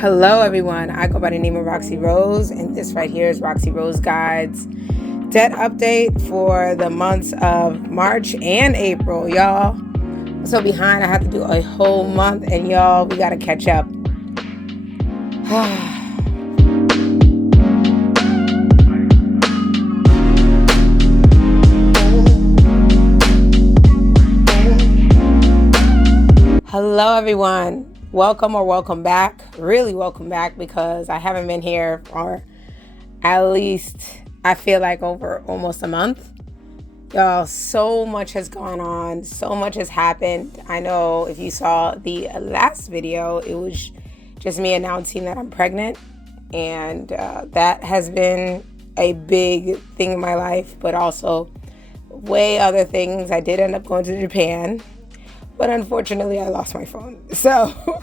Hello everyone, I go by the name of Roxy Rose, and this right here is Roxy Rose Guides debt update for the months of March and April, y'all. I'm so behind, I have to do a whole month, and y'all, we gotta catch up. Hello everyone. Welcome back. Really welcome back, because I haven't been here for at least, I feel like, over almost a month. Y'all, so much has gone on. So much has happened. I know if you saw the last video, it was just me announcing that I'm pregnant. And that has been a big thing in my life, but also way other things. I did end up going to Japan. But unfortunately, I lost my phone. So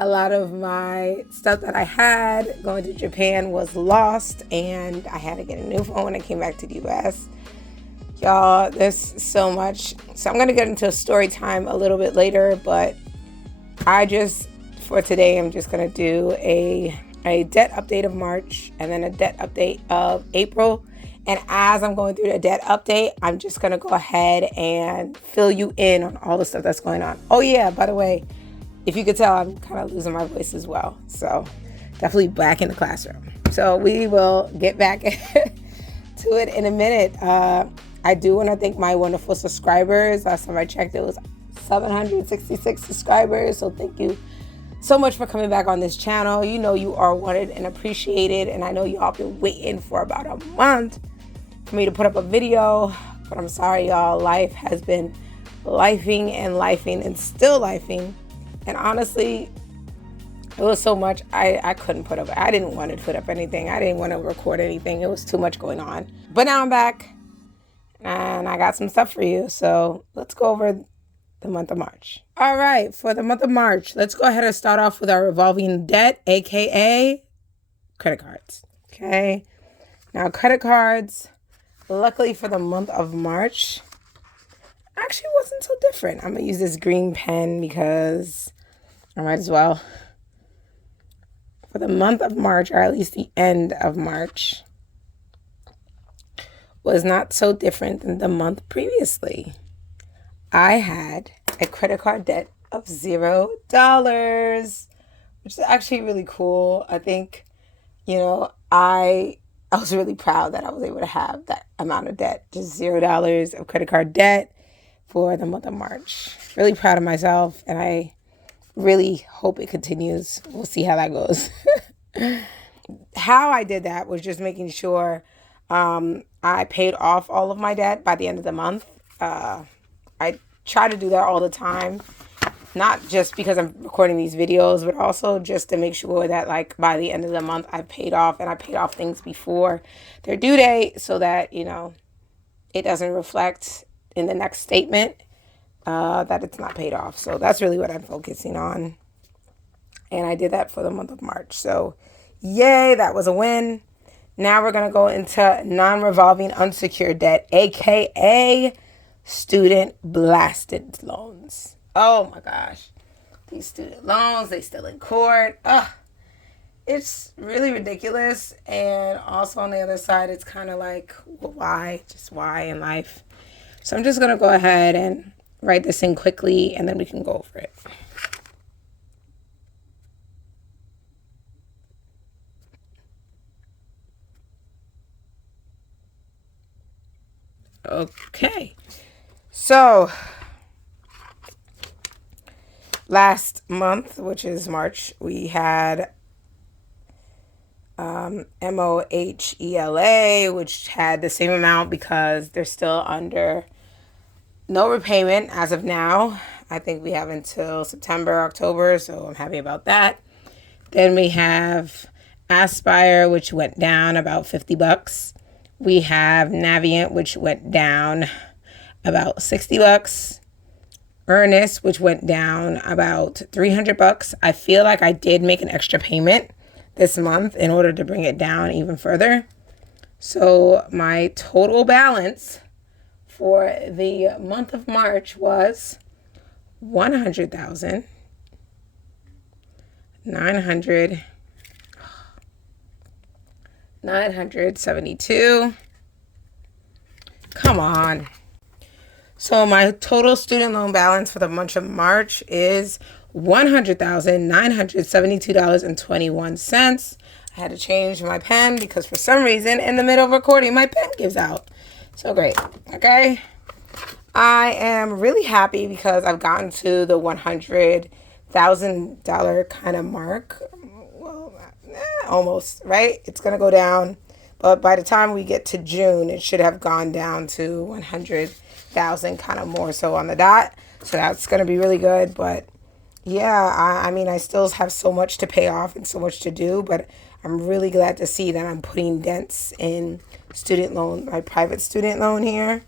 a lot of my stuff that I had going to Japan was lost, and I had to get a new phone when I came back to the US. Y'all, there's so much. So I'm going to get into a story time a little bit later, but for today, I'm just going to do a debt update of March and then a debt update of April. And as I'm going through the debt update, I'm just going to go ahead and fill you in on all the stuff that's going on. Oh yeah, by the way, if you could tell, I'm kind of losing my voice as well. So definitely back in the classroom. So we will get back to it in a minute. I do want to thank my wonderful subscribers. Last time I checked, it was 766 subscribers. So thank you so much for coming back on this channel. You know you are wanted and appreciated. And I know y'all been waiting for about a month for me to put up a video. But I'm sorry, y'all. Life has been lifing and still lifing. And honestly, it was so much I couldn't put up. I didn't want to put up anything. I didn't want to record anything. It was too much going on. But now I'm back and I got some stuff for you. So let's go over the month of March. All right, for the month of March, let's go ahead and start off with our revolving debt, aka credit cards. Okay. Now, credit cards, luckily for the month of March, actually wasn't so different. I'm gonna use this green pen because I might as well. For the month of March, or at least the end of March, was not so different than the month previously. I had a credit card debt of $0, which is actually really cool. I think, I was really proud that I was able to have that amount of debt, just $0 of credit card debt for the month of March. Really proud of myself, and I really hope it continues. We'll see how that goes. How I did that was just making sure I paid off all of my debt by the end of the month. I try to do that all the time, not just because I'm recording these videos, but also just to make sure that, like, by the end of the month I paid off, and I paid off things before their due date so that, it doesn't reflect in the next statement that it's not paid off. So that's really what I'm focusing on. And I did that for the month of March. So yay, that was a win. Now we're going to go into non-revolving unsecured debt, aka student blasted loans. Oh my gosh. These student loans, they still in court. It's really ridiculous. And also on the other side, it's kind of like, why? Just why in life? So I'm just going to go ahead and write this in quickly, and then we can go over it. Okay. So last month, which is March, we had MOHELA, which had the same amount because they're still under no repayment as of now. I think we have until September, October, so I'm happy about that. Then we have Aspire, which went down about $50. We have Navient, which went down about $60. Earnest, which went down about $300. I feel like I did make an extra payment this month in order to bring it down even further. So my total balance for the month of March was $100,000. 972. Come on. So my total student loan balance for the month of March is $100,972.21. I had to change my pen because for some reason in the middle of recording my pen gives out. So great. Okay. I am really happy because I've gotten to the $100,000 kind of mark. Well, almost, right? It's going to go down. But by the time we get to June, it should have gone down to 100,000 kind of more so on the dot. So that's going to be really good. But yeah, I mean, I still have so much to pay off and so much to do. But I'm really glad to see that I'm putting dents in student loan, my private student loan here.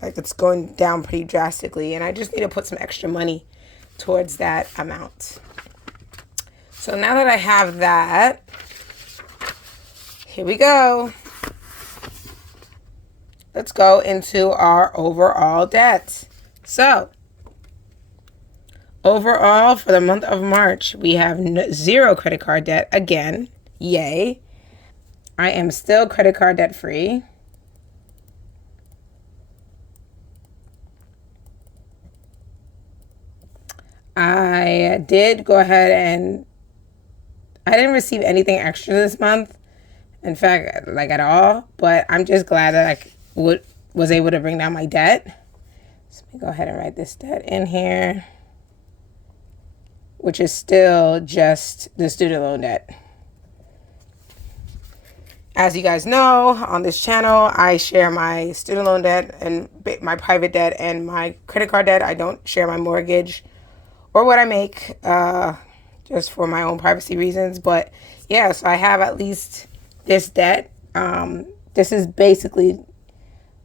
Like it's going down pretty drastically. And I just need to put some extra money towards that amount. So now that I have that, here we go. Let's go into our overall debt. So, overall for the month of March, we have zero credit card debt again. Yay. I am still credit card debt free. I did go ahead and I didn't receive anything extra this month. In fact, like at all. But I'm just glad that I was able to bring down my debt. So let me go ahead and write this debt in here, which is still just the student loan debt. As you guys know, on this channel, I share my student loan debt and my private debt and my credit card debt. I don't share my mortgage or what I make, just for my own privacy reasons. But yeah, so I have at least this debt. This is basically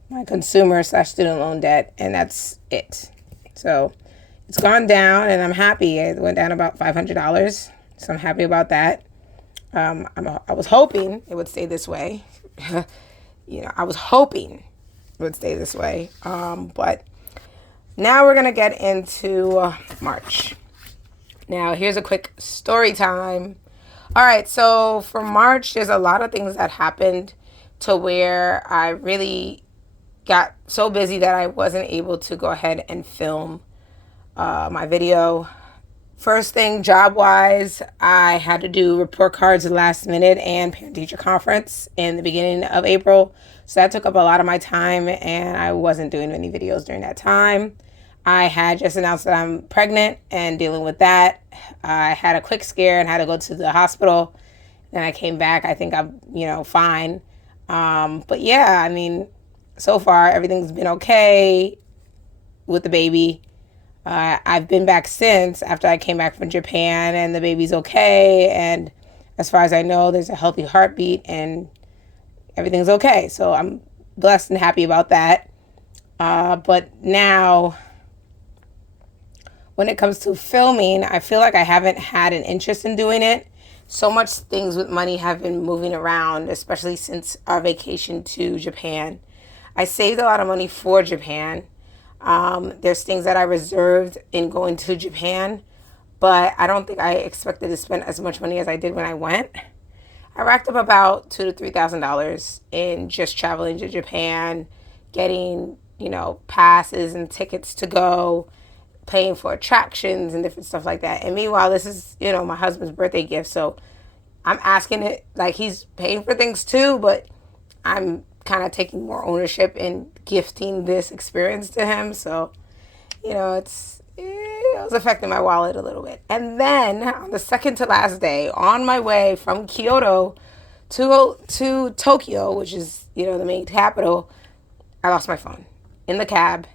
my consumer / student loan debt, and that's it. So it's gone down, and I'm happy. It went down about $500, so I'm happy about that. I was hoping it would stay this way. I was hoping it would stay this way. But now we're gonna get into March. Now here's a quick story time. All right, so for March, there's a lot of things that happened to where I really got so busy that I wasn't able to go ahead and film my video. First thing, job-wise, I had to do report cards last minute and parent-teacher conference in the beginning of April. So that took up a lot of my time, and I wasn't doing any videos during that time. I had just announced that I'm pregnant and dealing with that. I had a quick scare and had to go to the hospital. Then I came back. I think I'm, fine. But yeah, I mean, so far everything's been okay with the baby. I've been back since after I came back from Japan, and the baby's okay. And as far as I know, there's a healthy heartbeat and everything's okay. So I'm blessed and happy about that. But now, when it comes to filming, I feel like I haven't had an interest in doing it. So much things with money have been moving around, especially since our vacation to Japan. I saved a lot of money for Japan. There's things that I reserved in going to Japan, but I don't think I expected to spend as much money as I did when I went. I racked up about $2,000 to $3,000 in just traveling to Japan, getting, passes and tickets to go, paying for attractions and different stuff like that. And meanwhile, this is, my husband's birthday gift. So I'm asking it like he's paying for things too, but I'm kind of taking more ownership in gifting this experience to him. So, it was affecting my wallet a little bit. And then on the second to last day, on my way from Kyoto to Tokyo, which is, the main capital, I lost my phone in the cab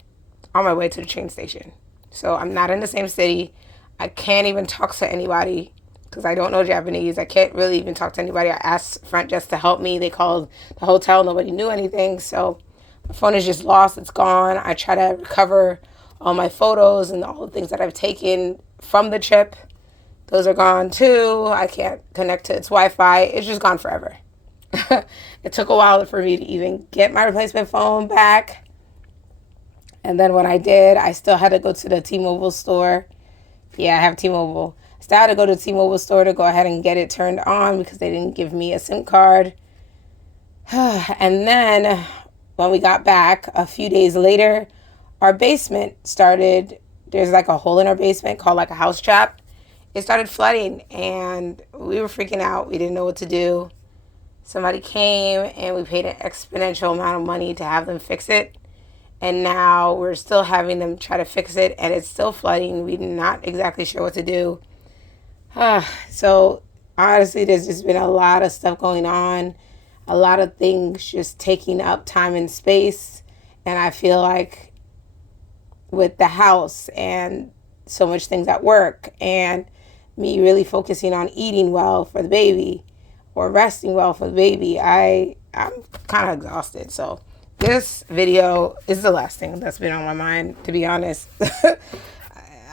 on my way to the train station. So I'm not in the same city. I can't even talk to anybody because I don't know Japanese. I can't really even talk to anybody. I asked front desk to help me. They called the hotel. Nobody knew anything. So my phone is just lost. It's gone. I try to recover all my photos and all the things that I've taken from the trip. Those are gone too. I can't connect to its Wi-Fi. It's just gone forever. It took a while for me to even get my replacement phone back. And then when I did, I still had to go to the T-Mobile store. Yeah, I have T-Mobile. So I had to go to the T-Mobile store to go ahead and get it turned on because they didn't give me a SIM card. And then when we got back a few days later, our basement started, there's like a hole in our basement called like a house trap. It started flooding and we were freaking out. We didn't know what to do. Somebody came and we paid an exponential amount of money to have them fix it. And now we're still having them try to fix it and it's still flooding. We're not exactly sure what to do. So honestly, there's just been a lot of stuff going on. A lot of things just taking up time and space. And I feel like with the house and so much things at work and me really focusing on eating well for the baby or resting well for the baby, I'm kind of exhausted. So this video is the last thing that's been on my mind, to be honest.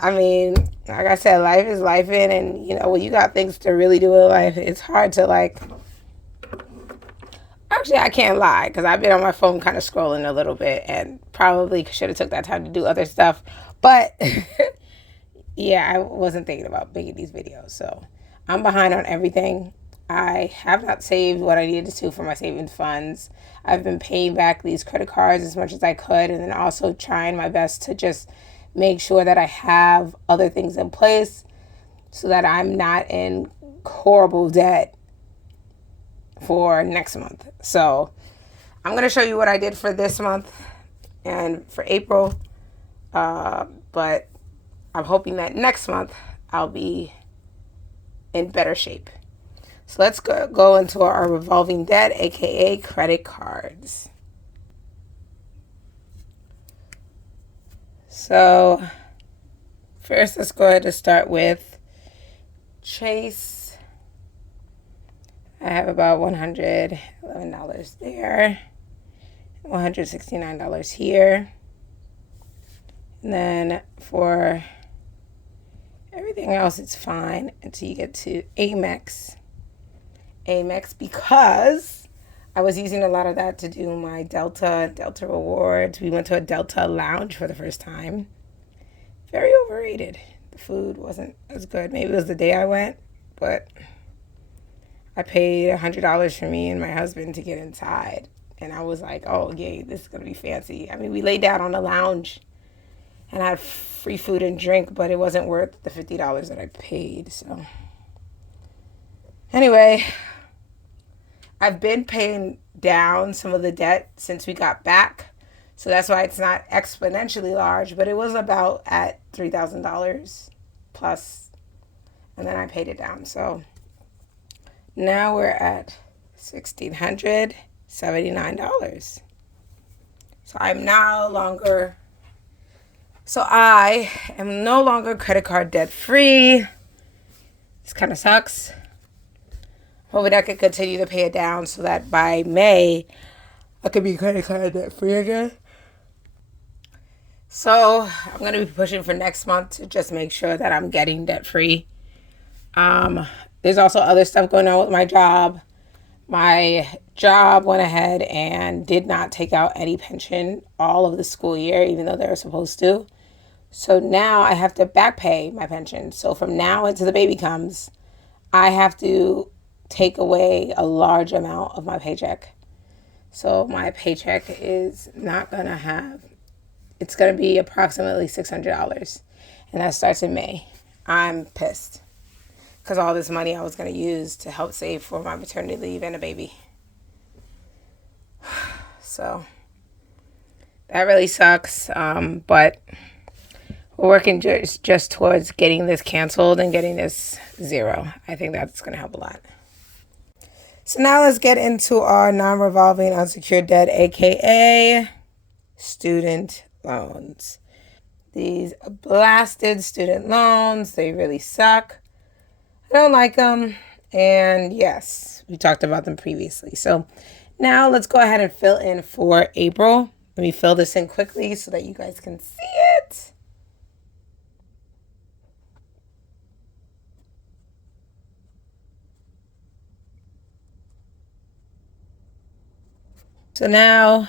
I mean, like I said, life is lifing, and you know, when you got things to really do in life, it's hard to like. Actually, I can't lie because I've been on my phone kind of scrolling a little bit and probably should have took that time to do other stuff. But yeah, I wasn't thinking about making these videos. So I'm behind on everything. I have not saved what I needed to for my savings funds. I've been paying back these credit cards as much as I could, and then also trying my best to just make sure that I have other things in place so that I'm not in horrible debt for next month. So I'm going to show you what I did for this month and for April. But I'm hoping that next month I'll be in better shape. So let's go into our revolving debt, aka credit cards. So first, let's go ahead and start with Chase. I have about $111 there, $169 here. And then for everything else, it's fine until you get to Amex. Because I was using a lot of that to do my Delta rewards. We went to a Delta lounge for the first time. Very overrated. The food wasn't as good. Maybe it was the day I went, but I paid $100 for me and my husband to get inside. And I was like, oh, yay, this is going to be fancy. I mean, we laid down on the lounge and I had free food and drink, but it wasn't worth the $50 that I paid. So anyway, I've been paying down some of the debt since we got back. So that's why it's not exponentially large, but it was about at $3,000 plus. And then I paid it down. So now we're at $1,679. So I am no longer credit card debt free. This kind of sucks. Hoping I could continue to pay it down so that by May I could be credit card debt free again. So I'm going to be pushing for next month to just make sure that I'm getting debt free. There's also other stuff going on with my job. My job went ahead and did not take out any pension all of the school year, even though they were supposed to. So now I have to back pay my pension. So from now until the baby comes, I have to take away a large amount of my paycheck. So my paycheck is not going to have, it's going to be approximately $600. And that starts in May. I'm pissed because all this money I was going to use to help save for my maternity leave and a baby. So that really sucks. But we're working just towards getting this canceled and getting this zero. I think that's going to help a lot. So now let's get into our non-revolving unsecured debt, aka student loans. These blasted student loans, they really suck. I don't like them. And yes, we talked about them previously. So now let's go ahead and fill in for April. Let me fill this in quickly so that you guys can see it. So now,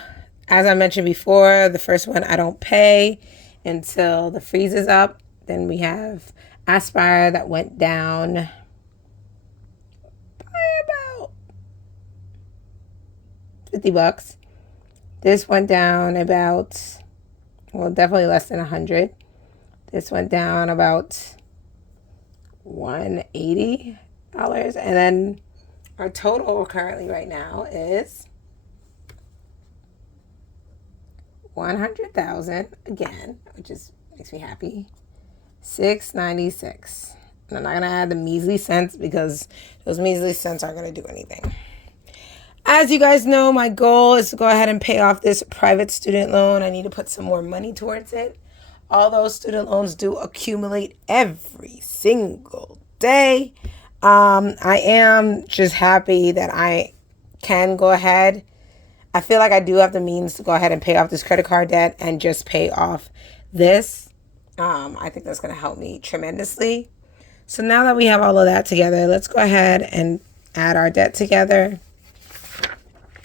as I mentioned before, the first one I don't pay until the freeze is up. Then we have Aspire that went down by about $50. This went down about, well, definitely less than 100. This went down about $180. And then our total currently right now is 100,000 again, which is makes me happy. 696. And I'm not gonna add the measly cents because those measly cents aren't gonna do anything. As you guys know, my goal is to go ahead and pay off this private student loan. I need to put some more money towards it. All those student loans do accumulate every single day. I am just happy that I can go ahead. I feel like I do have the means to go ahead and pay off this credit card debt and just pay off this. I think that's going to help me tremendously. So now that we have all of that together, let's go ahead and add our debt together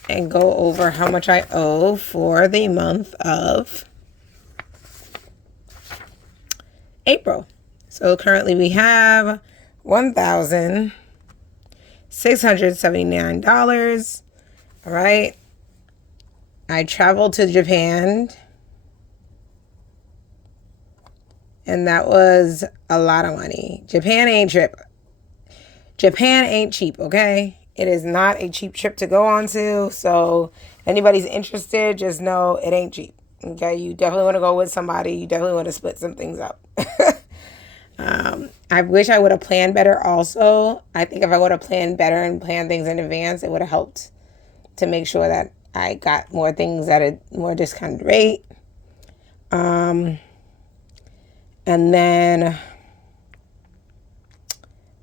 and go over how much I owe for the month of April. So currently we have $1,679. All right. I traveled to Japan, and that was a lot of money. Japan ain't cheap, okay? It is not a cheap trip to go on to. So if anybody's interested, just know it ain't cheap. Okay, you definitely want to go with somebody. You definitely want to split some things up. I wish I would have planned better also. I think if I would have planned better and planned things in advance, it would have helped to make sure that I got more things at a more discounted rate. And then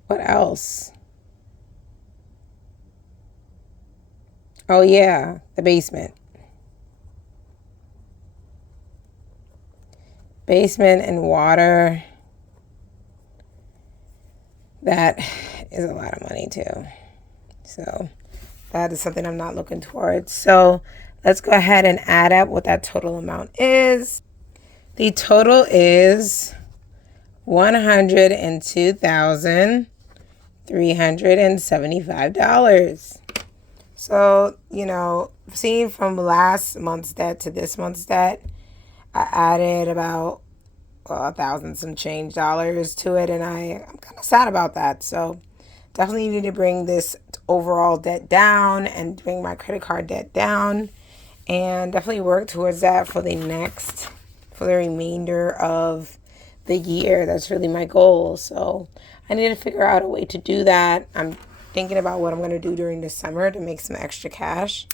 what else? Oh yeah, the basement. Basement and water. That is a lot of money too. So that is something I'm not looking towards. So let's go ahead and add up what that total amount is. The total is $102,375. So, seeing from last month's debt to this month's debt, I added about $1,000 some change dollars to it, and I'm kind of sad about that. So definitely need to bring this overall debt down and bring my credit card debt down, and definitely work towards that for the remainder of the year. That's really my goal. So I need to figure out a way to do that. I'm thinking about what I'm going to do during the summer to make some extra cash.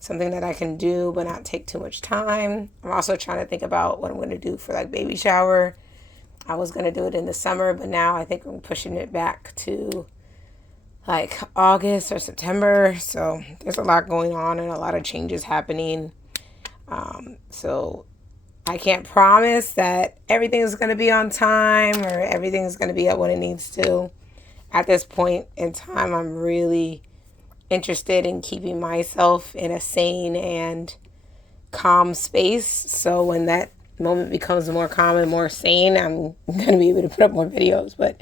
Something that I can do but not take too much time. I'm also trying to think about what I'm going to do for like baby shower. I was going to do it in the summer, but now I think I'm pushing it back to like August or September. So there's a lot going on and a lot of changes happening. So I can't promise that everything's going to be on time or everything's going to be at what it needs to. At this point in time, I'm really interested in keeping myself in a sane and calm space. So when that moment becomes more calm and more sane, I'm going to be able to put up more videos. But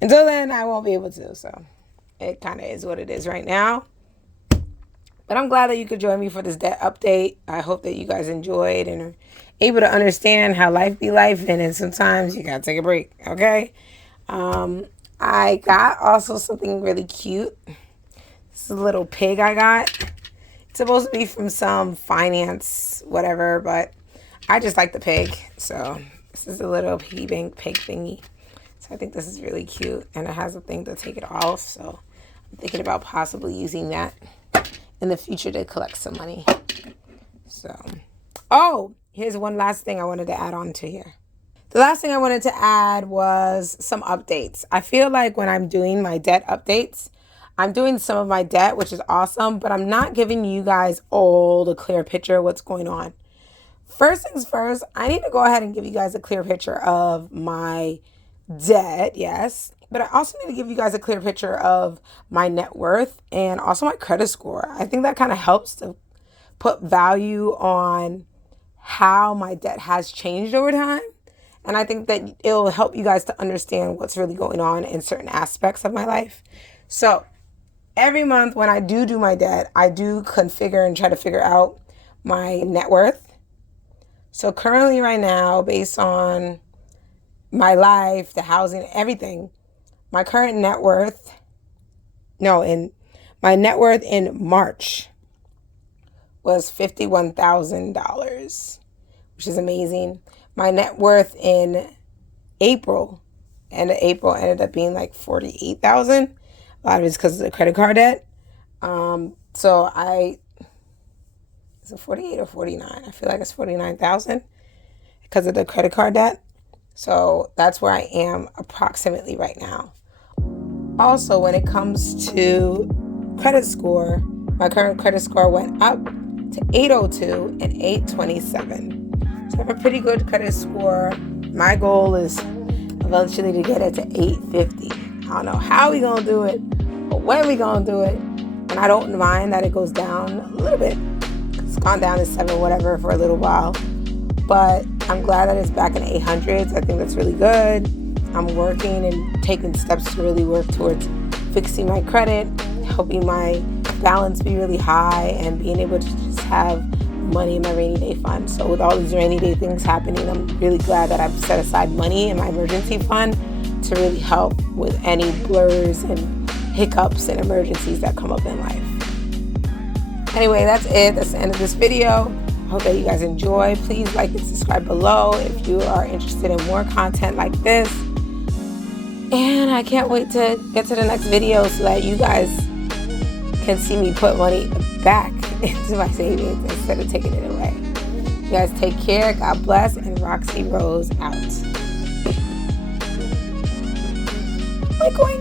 until then, I won't be able to. So it kind of is what it is right now. But I'm glad that you could join me for this debt update. I hope that you guys enjoyed and are able to understand how life be life. And sometimes you got to take a break. Okay. I got also something really cute. This is a little pig I got. It's supposed to be from some finance, whatever, but I just like the pig. So this is a little piggy bank pig thingy. So I think this is really cute. And it has a thing to take it off. So I'm thinking about possibly using that in the future to collect some money. So, here's one last thing I wanted to add on to here. The last thing I wanted to add was some updates. I feel like when I'm doing my debt updates, I'm doing some of my debt, which is awesome, but I'm not giving you guys all the clear picture of what's going on. First things first, I need to go ahead and give you guys a clear picture of my debt, yes, but I also need to give you guys a clear picture of my net worth and also my credit score. I think that kind of helps to put value on how my debt has changed over time And I think that it'll help you guys to understand what's really going on in certain aspects of my life. So every month when I do my debt, I do configure and try to figure out my net worth. So currently right now, based on my life, the housing, everything, my current net worth, my net worth in March was $51,000, which is amazing. My net worth in April ended up being like $48,000. A lot of it's because of the credit card debt. Is it 48 or 49? I feel like it's 49,000 because of the credit card debt. So that's where I am approximately right now. Also, when it comes to credit score, my current credit score went up to 802 and 827. So I have a pretty good credit score. My goal is eventually to get it to 850. I don't know how we gonna do it, but when we gonna do it. And I don't mind that it goes down a little bit. It's gone down to 7 whatever for a little while. But I'm glad that it's back in 800s. I think that's really good. I'm working and taking steps to really work towards fixing my credit, helping my balance be really high, and being able to just have money in my rainy day fund. So with all these rainy day things happening, I'm really glad that I've set aside money in my emergency fund to really help with any blurs and hiccups and emergencies that come up in life. Anyway, that's it. That's the end of this video. I hope that you guys enjoy. Please like and subscribe below if you are interested in more content like this. And I can't wait to get to the next video so that you guys can see me put money back into my savings instead of taking it away. You guys take care. God bless. And Roxy Rose out. What's going